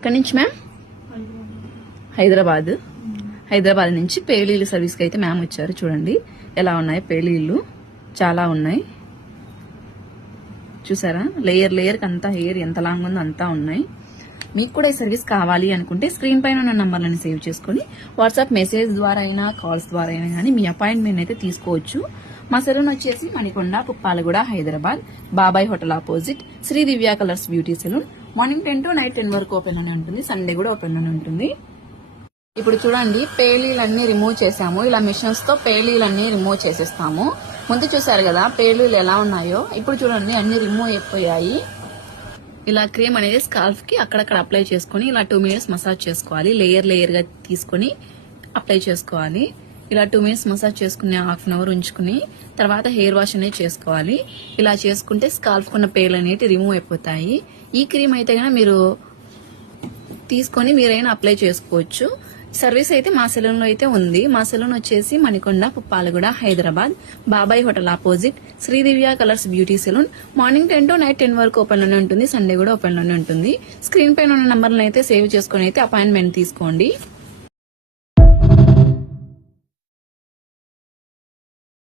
ఎక్కడి నుంచి మ్యామ్? హైదరాబాద్ నుంచి పేలీలు సర్వీస్ కి అయితే మ్యామ్ వచ్చారు. చూడండి ఎలా ఉన్నాయి పేలీలు, చాలా ఉన్నాయి చూసారా. లేయర్ కి అంతా హెయిర్ ఎంత లాంగ్ ఉందో అంతా ఉన్నాయి. మీకు కూడా ఈ సర్వీస్ కావాలి అనుకుంటే స్క్రీన్ పైన ఉన్న నంబర్లను సేవ్ చేసుకుని వాట్సాప్ మెసేజ్ ద్వారా అయినా కాల్స్ ద్వారా అయినా కానీ మీ అపాయింట్మెంట్ అయితే తీసుకోవచ్చు. మా సెలూన్ వచ్చేసి Manikonda, Puppalaguda, Hyderabad, Babai hotel opposite Sri Divya colours beauty salon. Morning 10 to night 10 వరకు ఓపెన్ లోనే ఉంటుంది. సండే కూడా ఓపెన్ లోనే ఉంటుంది. ఇప్పుడు చూడండి పేలీలన్నీ రిమూవ్ చేసాము. ఇలా మిషన్స్ తో పేలీలన్నీ రిమూవ్ చేసేస్తాము. ముందు చూసారు కదా పేలీలు ఎలా ఉన్నాయో, ఇప్పుడు చూడండి అన్ని రిమూవ్ అయిపోయాయి. ఇలా క్రీమ్ అనేది స్కాల్ఫ్ కి అక్కడక్కడ అప్లై చేసుకుని ఇలా 2 minutes మసాజ్ చేసుకోవాలి. లేయర్ గా తీసుకుని అప్లై చేసుకోవాలి. ఇలా 2 minutes మసాజ్ చేసుకుని హాఫ్ అన్ అవర్ ఉంచుకుని తర్వాత హెయిర్ వాష్ అనేది చేసుకోవాలి. ఇలా చేసుకుంటే స్కాల్ఫ్ కున్న పేర్లు అనేవి రిమూవ్ అయిపోతాయి. ఈ క్రీమ్ అయితే కనుక మీరు తీసుకొని మీరైనా అప్లై చేసుకోవచ్చు. సర్వీస్ అయితే మా సెలూన్ లో అయితే ఉంది. మా సెలూన్ వచ్చేసి Manikonda, Puppalaguda, Hyderabad, Babai hotel opposite Sri Divya colours beauty salon. Morning 10 to night 10 వరకు ఓపెన్ లోనే ఉంటుంది. సండే కూడా ఓపెన్ లోనే ఉంటుంది. స్క్రీన్ పైన ఉన్న నంబర్లను అయితే సేవ్ చేసుకుని అయితే అపాయింట్మెంట్ తీసుకోండి.